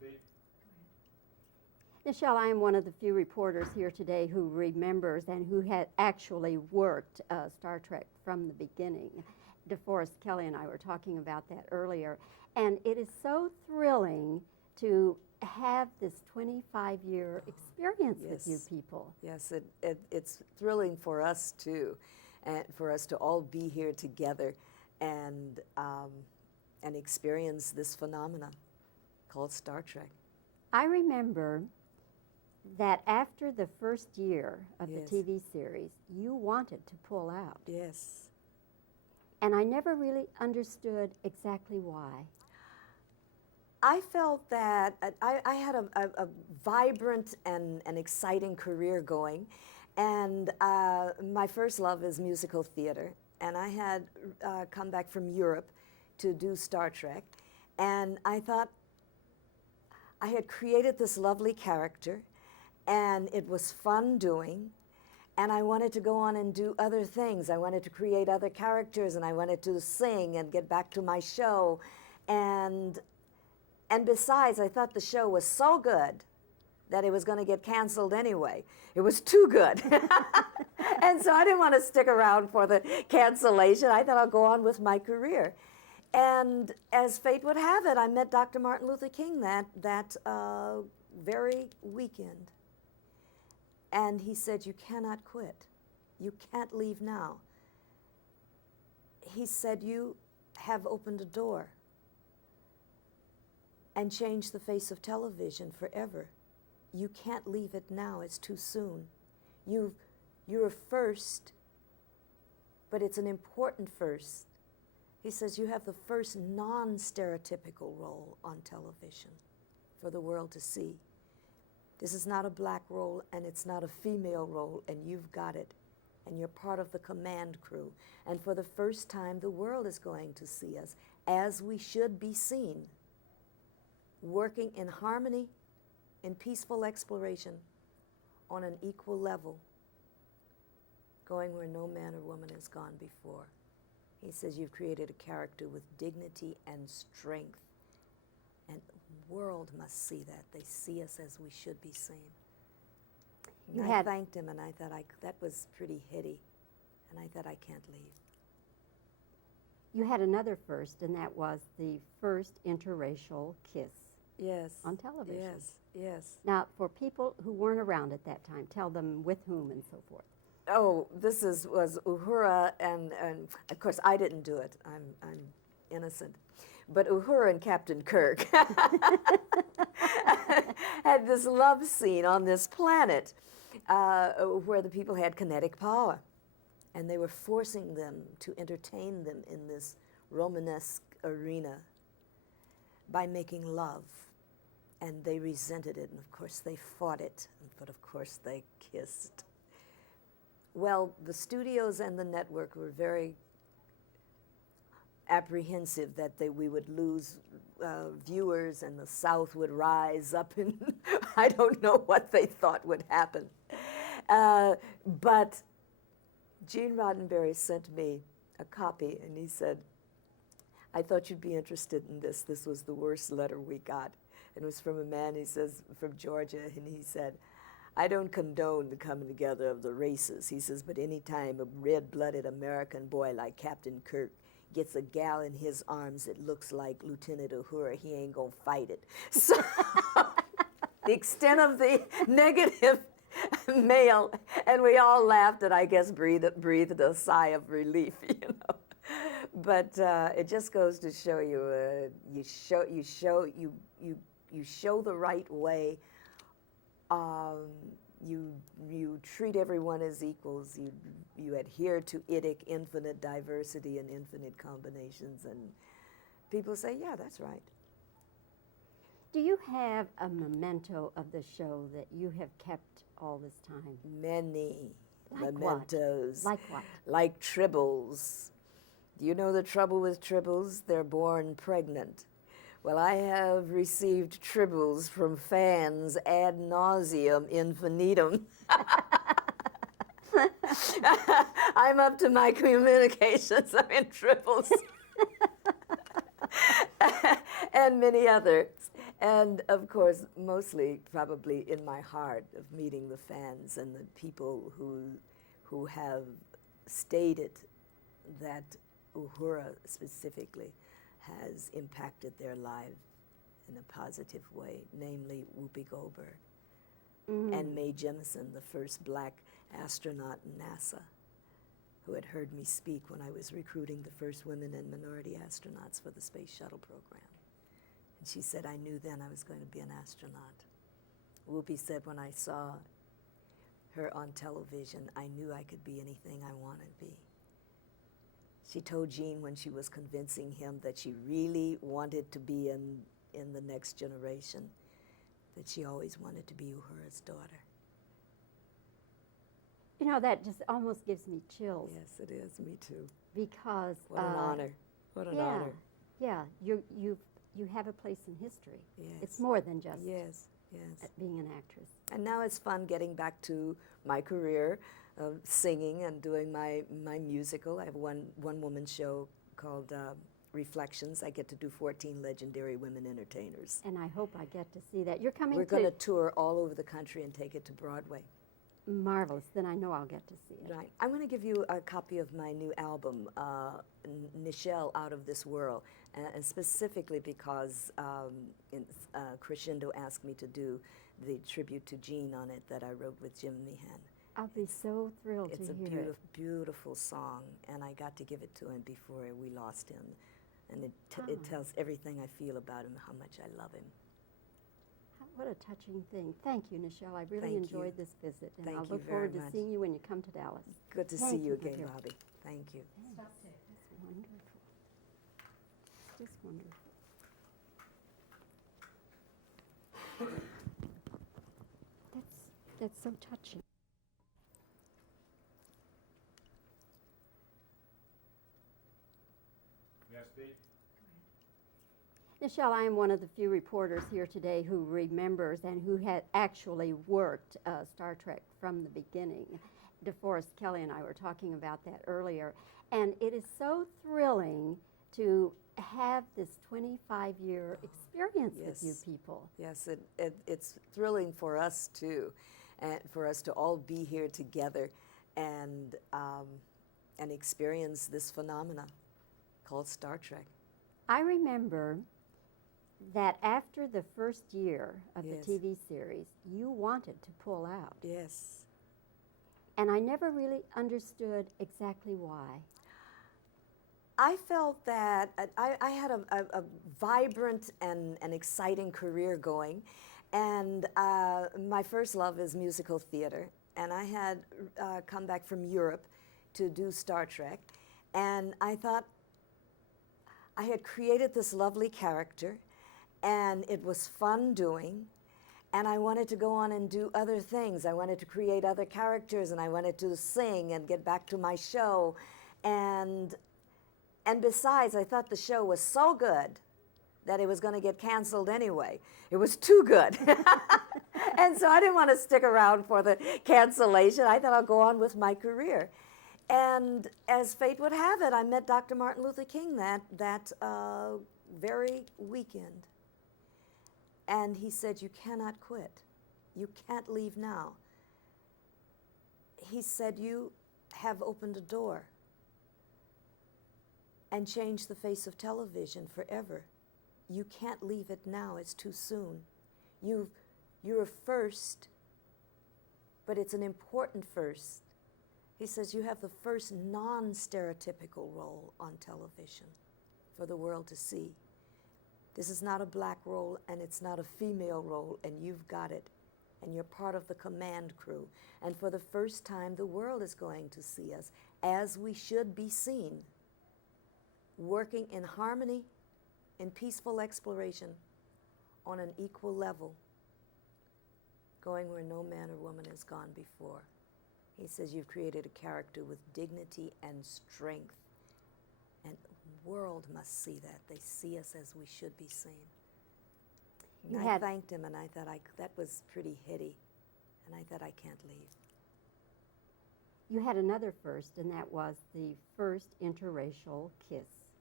Nichelle, I am one of the few reporters here today who remembers and who had actually worked Star Trek from the beginning. DeForest Kelley and I were talking about that earlier. And it is so thrilling to have this 25-year experience with you people. Yes, it's thrilling for us too, and for us to all be here together and experience this phenomena called Star Trek. I remember that after the first year of the TV series, you wanted to pull out. Yes. And I never really understood exactly why. I felt that I had a vibrant and exciting career going, and my first love is musical theater, and I had come back from Europe to do Star Trek, and I thought I had created this lovely character, and it was fun doing, and I wanted to go on and do other things. I wanted to create other characters, and I wanted to sing and get back to my show, and besides, I thought the show was so good that it was going to get canceled anyway. It was too good. And so I didn't want to stick around for the cancellation. I thought I'll go on with my career. And as fate would have it, I met Dr. Martin Luther King that very weekend. And he said, "You cannot quit. You can't leave now." He said, "You have opened a door and changed the face of television forever. You can't leave it now. It's too soon. You're a first, but it's an important first." He says, "You have the first non-stereotypical role on television for the world to see. This is not a black role, and it's not a female role, and you've got it. And you're part of the command crew. And for the first time, the world is going to see us as we should be seen, working in harmony, in peaceful exploration, on an equal level, going where no man or woman has gone before." He says, "You've created a character with dignity and strength, and the world must see that. They see us as we should be seen." And I thanked him, and I thought that was pretty heady, and I thought, I can't leave. You had another first, and that was the first interracial kiss. Yes. On television. Yes, yes. Now, for people who weren't around at that time, tell them with whom and so forth. Oh, this was Uhura, and of course I didn't do it. I'm innocent. But Uhura and Captain Kirk had this love scene on this planet where the people had kinetic power, and they were forcing them to entertain them in this Romanesque arena by making love. And they resented it, and of course they fought it, but of course they kissed. Well, the studios and the network were very apprehensive that we would lose viewers and the South would rise up, and I don't know what they thought would happen. But Gene Roddenberry sent me a copy, and he said, "I thought you'd be interested in this. This was the worst letter we got." It was from a man, he says, from Georgia, and he said, "I don't condone the coming together of the races." He says, "But any time a red-blooded American boy like Captain Kirk gets a gal in his arms that looks like Lieutenant Uhura, he ain't gonna fight it." So the extent of the negative mail, and we all laughed and I guess breathed a sigh of relief, you know. But it just goes to show you, you show the right way. You treat everyone as equals. You adhere to IDIC, infinite diversity and infinite combinations, and people say, "Yeah, that's right." Do you have a memento of the show that you have kept all this time? Many Like mementos. What? Like what? Like tribbles. Do you know the trouble with tribbles? They're born pregnant. Well, I have received tribbles from fans ad nauseum infinitum. I'm up to my communications. I'm in tribbles. And many others. And of course, mostly probably in my heart of meeting the fans and the people who have stated that Uhura specifically has impacted their life in a positive way, namely Whoopi Goldberg and Mae Jemison, the first black astronaut in NASA, who had heard me speak when I was recruiting the first women and minority astronauts for the Space Shuttle program. And she said, I knew then I was going to be an astronaut. Whoopi said when I saw her on television, I knew I could be anything I wanted to be. She told Gene when she was convincing him that she really wanted to be in the next generation, that she always wanted to be Uhura's daughter. You know, that just almost gives me chills. Yes, it is. Me too. Because what an honor! What an honor! Yeah, you have a place in history. Yes. It's more than just yes. being an actress. And now it's fun getting back to my career of singing and doing my musical. I have one woman show called Reflections. I get to do 14 legendary women entertainers. And I hope I get to see that. You're coming We're going to tour all over the country and take it to Broadway. Marvelous. Then I know I'll get to see it. Right. I'm going to give you a copy of my new album, Nichelle, Out of This World, and specifically because Crescendo asked me to do the tribute to Gene on it that I wrote with Jim Meehan. I'll be so thrilled to hear it. It's a beautiful, beautiful song, and I got to give it to him before we lost him. And it tells everything I feel about him, how much I love him. What a touching thing. Thank you, Nichelle. I really enjoyed this visit, and I'll look very forward to much. seeing you when you come to Dallas. Good to see you again, Bobbie. Thank you. That's wonderful. Just wonderful. That's so touching. Yes, Pete? Nichelle, I am one of the few reporters here today who remembers and who had actually worked Star Trek from the beginning. DeForest Kelley and I were talking about that earlier. And it is so thrilling to have this 25-year experience with you people. Yes, it's thrilling for us too, and for us to all be here together and experience this phenomena called Star Trek. I remember that after the first year of the TV series, you wanted to pull out. Yes. And I never really understood exactly why. I felt that I had a vibrant and exciting career going, and my first love is musical theater, and I had come back from Europe to do Star Trek, and I thought I had created this lovely character, and it was fun doing, and I wanted to go on and do other things. I wanted to create other characters, and I wanted to sing and get back to my show, and besides, I thought the show was so good that it was going to get canceled anyway. It was too good. And so I didn't want to stick around for the cancellation. I thought I'll go on with my career. And as fate would have it, I met Dr. Martin Luther King that very weekend. And he said, you cannot quit. You can't leave now. He said, you have opened a door and changed the face of television forever. You can't leave it now. It's too soon. You're a first, but it's an important first. He says you have the first non-stereotypical role on television for the world to see. This is not a black role, and it's not a female role, and you've got it. And you're part of the command crew. And for the first time, the world is going to see us as we should be seen, working in harmony, in peaceful exploration, on an equal level, going where no man or woman has gone before. He says you've created a character with dignity and strength, and the world must see that. They see us as we should be seen. And I thanked him, and I thought that was pretty heady, and I thought I can't leave. You had another first, and that was the first interracial kiss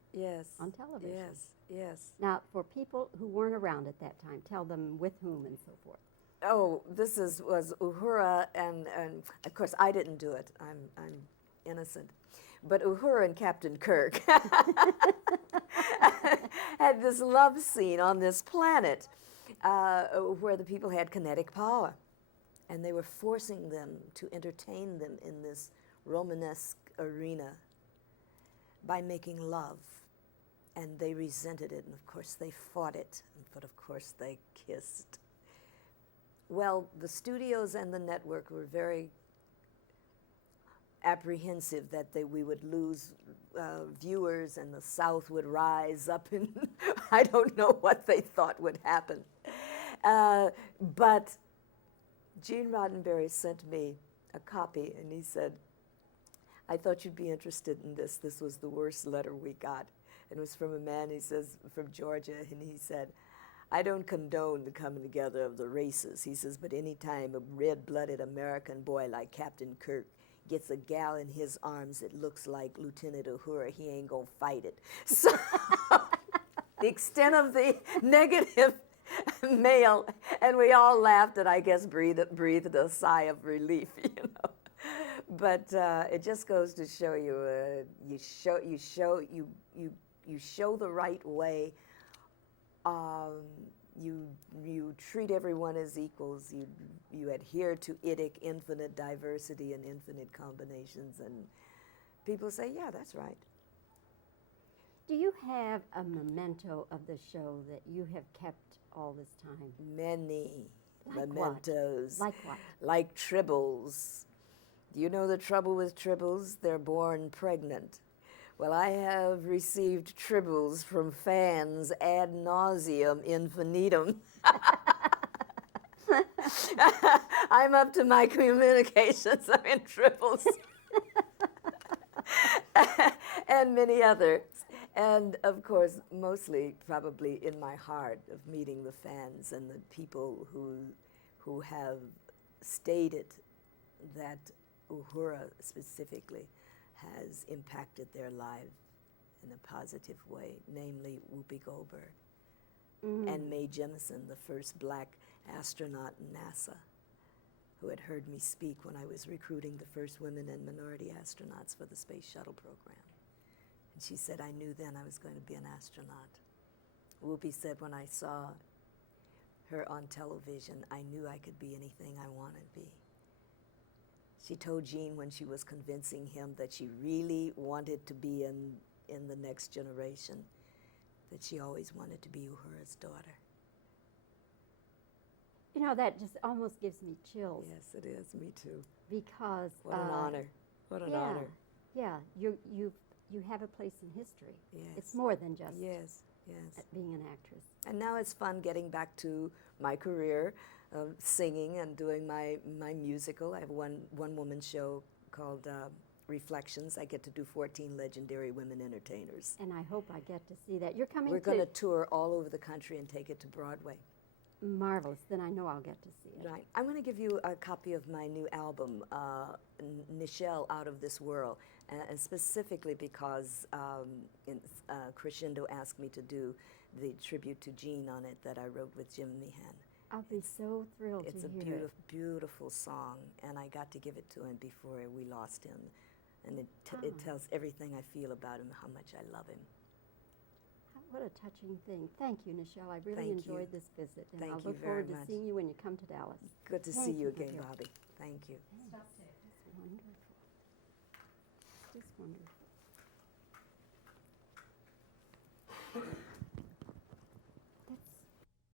Yes. on television. Yes. Yes. Now, for people who weren't around at that time, tell them with whom and so forth. Oh, was Uhura, and of course I didn't do it. I'm innocent, but Uhura and Captain Kirk had this love scene on this planet where the people had kinetic power, and they were forcing them to entertain them in this Romanesque arena by making love, and they resented it, and of course they fought it, but of course they kissed. Well, the studios and the network were very apprehensive that we would lose viewers and the South would rise up, and I don't know what they thought would happen. But Gene Roddenberry sent me a copy, and he said, I thought you'd be interested in this. This was the worst letter we got. And it was from a man, he says, from Georgia, and he said, I don't condone the coming together of the races. He says, but any time a red-blooded American boy like Captain Kirk gets a gal in his arms that looks like Lieutenant Uhura, he ain't gonna fight it. So the extent of the negative mail, and we all laughed and I guess breathed a sigh of relief, you know. But it just goes to show you, you show the right way. You treat everyone as equals. You adhere to IDIC, infinite diversity and infinite combinations, and people say, yeah, that's right. Do you have a memento of the show that you have kept all this time? Many Like mementos. What? Like what? Like tribbles. Do you know the trouble with tribbles? They're born pregnant. Well, I have received tribbles from fans ad nauseum infinitum. I'm up to my communications in tribbles. And many others. And of course, mostly probably in my heart of meeting the fans and the people who have stated that Uhura specifically has impacted their life in a positive way, namely Whoopi Goldberg and Mae Jemison, the first black astronaut in NASA, who had heard me speak when I was recruiting the first women and minority astronauts for the Space Shuttle program. And she said, I knew then I was going to be an astronaut. Whoopi said, when I saw her on television, I knew I could be anything I wanted to be. She told Gene when she was convincing him that she really wanted to be in the next generation, that she always wanted to be Uhura's daughter. You know, that just almost gives me chills. Yes, it is. Me too. Because what an honor! What an honor! Yeah, you have a place in history. Yes. It's more than just yes. being an actress. And now it's fun getting back to my career, singing and doing my musical. I have one woman show called Reflections. I get to do 14 legendary women entertainers. And I hope I get to see that. You're coming. We're going to tour all over the country and take it to Broadway. Marvelous. Then I know I'll get to see it. Right. I'm going to give you a copy of my new album, Nichelle, Out of This World, and specifically because Crescendo asked me to do the tribute to Gene on it that I wrote with Jim Meehan. I'll be so thrilled to hear it. It's a beautiful, beautiful song, and I got to give it to him before we lost him. And it tells everything I feel about him, how much I love him. What a touching thing. Thank you, Nichelle. I really enjoyed this visit, and I'll look forward to seeing you when you come to Dallas. Good to see you again, Bobbie. Thank you. That's wonderful. Just wonderful.